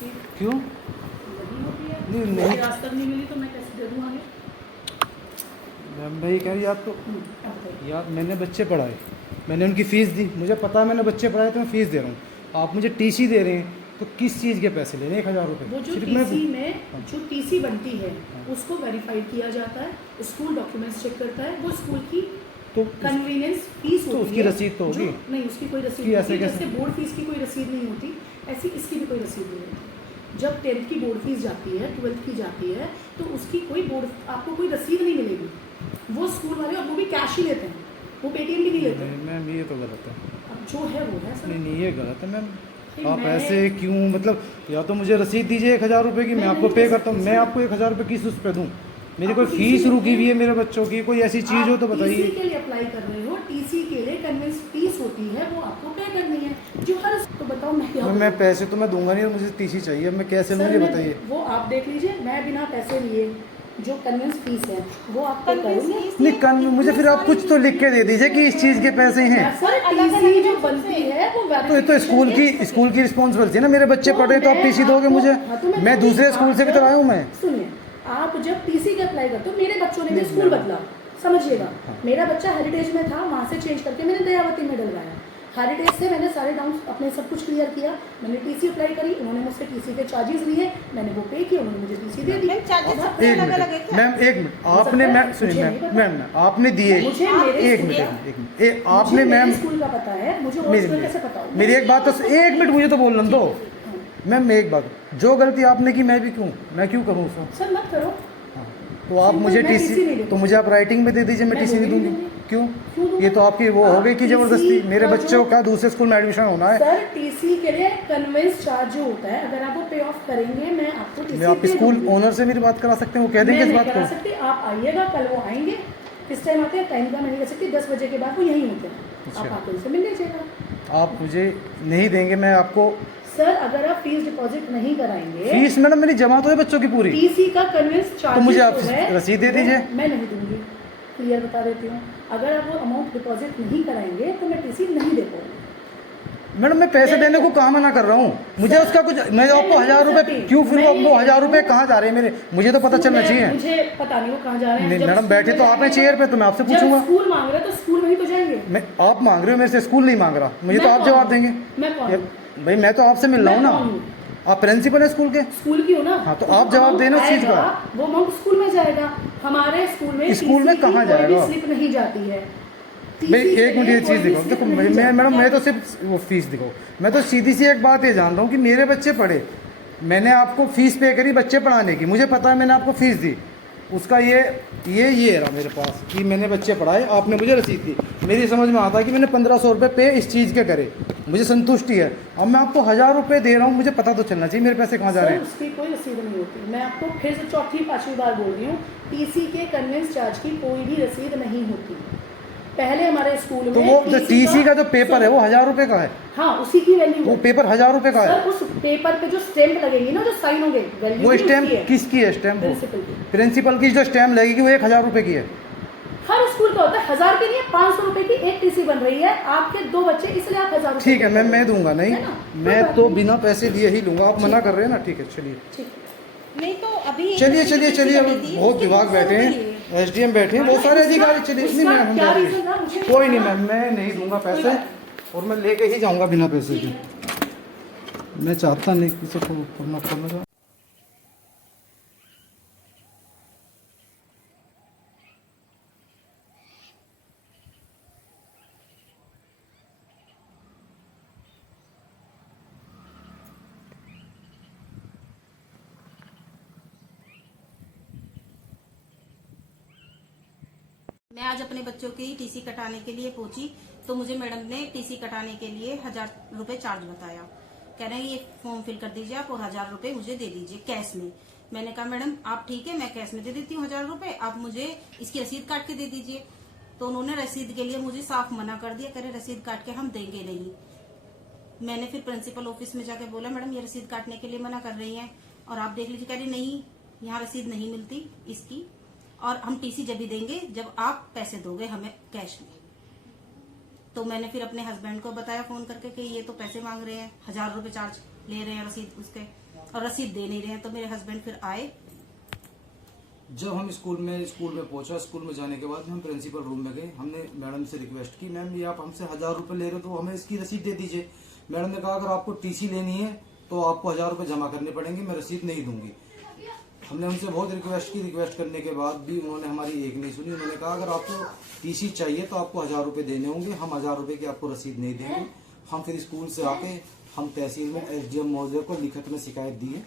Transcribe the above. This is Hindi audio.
रसीद क्यों? वही होती है। नहीं, मुझे नहीं। आज तक नहीं मिली तो मैं कैसे दे दूँ आगे? मैम भाई कह रही आप तो अब बताइए। यार मैंने बच्चे पढ़ाए, मैंने उनकी फ़ीस दी, मुझे पता है मैंने बच्चे पढ़ाए तो मैं फ़ीस दे रहा हूँ। आप मुझे टीसी दे रहे हैं तो किस चीज़ के पैसे ले रहे हैं? 1,000 रुपये वो जो सिर्फ टीसी मैं। में जो टीसी बनती है उसको वेरीफाइड किया जाता है, स्कूल डॉक्यूमेंट्स चेक करता है, वो स्कूल की तो कन्वीनियंस फीस तो होती उसकी है। रसीद तो होगी? नहीं, उसकी कोई रसीद उसकी नहीं ऐसे होती। कैसे? जैसे बोर्ड फीस की कोई रसीद नहीं होती, ऐसी इसकी भी कोई रसीद नहीं होती। जब 10th की बोर्ड फीस जाती है, 12th की जाती है, तो उसकी कोई बोर्ड आपको कोई रसीद नहीं मिलेगी। वो स्कूल वाले, और वो भी कैश ही लेते हैं, वो पेटीएम भी नहीं लेते। नहीं मैम ये तो गलत है। अब जो है वो है सर। नहीं नहीं ये गलत है मैम। नहीं, आप मैं- ऐसे क्यों, मतलब या तो मुझे रसीद दीजिए 1,000 रुपये की, मैं नहीं, आपको नहीं पे दे करता हूँ। सकती मैं सर। आपको 1,000 रुपये किस उस पे दूँ? मेरी कोई आपको फीस टीसी रुकी हुई है मिलती मेरे बच्चों की, कोई ऐसी चीज़ हो तो टीसी बताइए। के लिए अप्लाई कर रहे हो, टीसी के लिए कन्वेंस फीस होती है, वो आपको पे करनी है। जो हर तो बताओ मैं क्या मैं करूं? पैसे तो मैं दूंगा नहीं, मुझे टीसी चाहिए। अब मैं कैसे लूँ सर, ये मैं- बताइए। वो आप देख लीजिए, मैं बिना पैसे लिए जो कन्वेंस फीस है वो आप पे कन्वेंस करोगे। फीस नहीं कन मुझे फिर आप कुछ तो लिख के दे दीजिए कि इस चीज़ के पैसे हैं। सर टीसी जो बनती है वो तो ये तो स्कूल की रिस्पॉन्सिबिलिटी है ना, मेरे बच्चे पढ़ रहे हैं तो आप टीसी दोगे मुझे? मैं दूसरे स्कूल से किधर आया हूँ मैं? सुनिए, आप जब टीसी का अप्लाई करते हो, मेरे बच्चों ने भी स्कूल बदला, समझिएगा। मेरा बच्चा हेरिटेज में था, वहाँ से चेंज करके मैंने दयावती में डलवाया। हेरिटेज से मैंने सारे डाउट्स अपने सब कुछ क्लियर किया, मैंने टीसी अप्लाई करी, उन्होंने मुझसे टीसी के चार्जेस लिए, मैंने वो पे किए, उन्होंने मुझे टीसी दे दी। मैम चार्जेस अब आप- सबके एक अलग अलग है मिनट क्या? मैम, एक मिनट आपने मैम सुनिए मैम आपने दिए। मुझे मेरे एक स्कूल मिनट का- एक मिनट आपने मुझे मेरे मैम स्कूल का पता है, मुझे और मेरी स्कूल कैसे पता होगा? मेरी एक बात तो एक मिनट मुझे तो बोलने दो मैम। एक बात, जो गलती आपने की मैं क्यों करूँ उसको? सर मत करो। तो आप सिंपल, मुझे मैं TC नहीं टीसी दूंगी। तो मुझे आप राइटिंग में दे दीजिए, मैं मैं टीसी नहीं दूंगी दूंगी। नहीं। क्यों? क्यों दूंगी? ये तो आपकी वो हो गई कि आप जबरदस्ती TC मेरे का बच्चों जो- का दूसरे स्कूल में एडमिशन होना है। सर टीसी के लिए कन्वेंस चार्ज जो होता है, अगर आप वो पे ऑफ करेंगे, मैं आपको टीसी मैं आप दे स्कूल दूंगी। ओनर से मेरी बात करा सकते हैं, वो कह देंगे मैं इस नहीं बात करा को। सकती, आप आइएगा, कल वो आएंगे। किस टाइम आते हैं टाइम का मैं नहीं कह सकती, 10 बजे के बाद वो यहीं होते हैं। अच्छा। आप आकर उनसे मिल लीजिएगा। आप मुझे नहीं देंगे, मैं आपको सर अगर आप फीस डिपॉजिट नहीं कराएंगे, फीस मैडम मेरी जमा तो है बच्चों की पूरी। टीसी का कन्वेंस चार्ज तो मुझे आप रसीद दे दीजिए। मैं नहीं दूंगी, क्लियर बता देती हूँ। अगर आप वो अमाउंट डिपॉजिट नहीं कराएंगे तो मैं टीसी नहीं दे पाऊंगी। मैडम मैं पैसे देने को कहाँ मना कर रहा हूँ? मुझे उसका कुछ, मैं आपको 1,000 रुपये क्यों, फिर वो 1,000 रुपये कहाँ जा रहे हैं मेरे? मुझे तो पता चलना चाहिए। मुझे पता नहीं वो कहाँ जा रहे हैं। नहीं जब मैडम स्कूल बैठे में तो आपने जाएंगे- चेयर पे, तो मैं आपसे जब पूछूंगा। स्कूल मांग रहे हैं तो स्कूल में ही तो जाएंगे। मैं आप मांग रहे हो मेरे से, स्कूल नहीं मांग रहा, मुझे तो मैं आप कौन जवाब हूँ? देंगे। मैं कौन हूँ? भाई मैं तो आपसे मिल रहा हूँ मैं कौन ना, हूँ? आप प्रिंसिपल है स्कूल के। स्कूल की हो ना। हाँ, तो आप जवाब देना उस चीज़ का। आएगा, वो अमाउंट स्कूल में जाएगा। हमारे स्कूल में स्कूल में TC की कहाँ कोई भी जाएगा? स्लिप नहीं जाती है। भाई TC के एक मिनट लिए ये कोई चीज़ भी दिखाओ, स्लिप देखो नहीं मैं जाती मैडम है। मैं तो सिर्फ वो फीस दिखाओ। मैं तो सीधी सी एक बात ये जान रहा हूँ कि मेरे बच्चे पढ़े, मैंने आपको फीस पे करी बच्चे पढ़ाने की, मुझे पता है मैंने आपको फीस दी, उसका ये रहा मेरे पास कि मैंने बच्चे पढ़ाए, आपने मुझे रसीद दी। मेरी समझ में आता है कि मैंने 1,500 रुपये पे इस चीज़ के करे, मुझे संतुष्टि है। अब मैं आपको 1,000 रुपये दे रहा हूँ, मुझे पता तो चलना चाहिए मेरे पैसे कहाँ जा रहे सर हैं। उसकी कोई रसीद नहीं होती। मैं आपको फिर से चौथी पांचवी बार बोल रही हूँ, टीसी के कन्वेंस चार्ज की कोई भी रसीद नहीं होती। पहले हमारे स्कूल में तो वो जो टीसी का जो पेपर है वो 1,000 रुपये का है, हाँ उसी की वैल्यू वो है। पेपर 1,000 रुपये का है। सर उस पेपर पे जो स्टैम्प लगेगी ना, जो साइन होंगे, वैल्यू वो भी स्टैम्प उसकी है। किसकी है? स्टैम्प प्रिंसिपल की। प्रिंसिपल की जो स्टैम्प लगेगी वो 1,000 रुपये की है। हर स्कूल का होता है, 1,000 के लिए 500 रुपए की एक टीसी बन रही है, आपके 2 बच्चे, इसलिए आप 1,000 रुपए ठीक है मैम, मैं दूंगा नहीं, है ना? कोई मैं बात तो नहीं। बिना पैसे दिए ही लूँगा। आप मना कर रहे हैं ना, ठीक है चलिए ठीक है। नहीं तो अभी चलिए एक चलिए किसी चलिए, को अब दे दी, बहुत उसके विभाग बहुत बैठे सारे हैं, लिए। एसडीएम बैठे हैं, बहुत सारे अधिकारी। चलिए नहीं उसका मैम, क्या हम रीजन था मुझे कोई नहीं मैम, मैं नहीं दूंगा पैसे, और मैं लेके ही जाऊंगा बिना पैसे के। मैं चाहता नहीं किसी को करना। मैं आज अपने बच्चों की टीसी कटाने के लिए पहुंची तो मुझे मैडम ने टीसी कटाने के लिए 1,000 रुपए चार्ज बताया। कह रहे हैं ये फॉर्म फिल कर दीजिए आप और 1,000 रुपए मुझे दे दीजिए कैश में। मैंने कहा मैडम आप ठीक है, मैं कैश में दे देती हूँ 1,000 रुपए, आप मुझे इसकी रसीद काट के दे दीजिए। तो उन्होंने रसीद के लिए मुझे साफ मना कर दिया, कह रहे रसीद काट के हम देंगे नहीं। मैंने फिर प्रिंसिपल ऑफिस में जाके बोला मैडम ये रसीद काटने के लिए मना कर रही हैं और आप देख लीजिए। कह रही नहीं, यहाँ रसीद नहीं मिलती इसकी, और हम टीसी जब भी देंगे जब आप पैसे दोगे हमें कैश में। तो मैंने फिर अपने हस्बैंड को बताया फोन करके कि ये तो पैसे मांग रहे हैं, 1,000 रुपए चार्ज ले रहे हैं रसीद उसके, और रसीद दे नहीं रहे हैं। तो मेरे हस्बैंड फिर आए। जब हम स्कूल में पहुंचा, स्कूल में जाने के बाद हम प्रिंसिपल रूम में गए। हमने मैडम से रिक्वेस्ट की, मैम ये आप हमसे 1000 रुपए ले रहे हो तो हमें इसकी रसीद दे दीजिए। मैडम ने कहा अगर आपको टीसी लेनी है तो आपको 1000 रुपए जमा करने पड़ेंगे, मैं रसीद नहीं दूंगी। हमने उनसे बहुत रिक्वेस्ट की, रिक्वेस्ट करने के बाद भी उन्होंने हमारी एक नहीं सुनी। उन्होंने कहा अगर आपको टीसी चाहिए तो आपको 1000 रुपए देने होंगे, हम 1000 रुपए की आपको रसीद नहीं देंगे। हम फिर स्कूल से आके हम तहसील में SDM महोदय को लिखित में शिकायत दी है।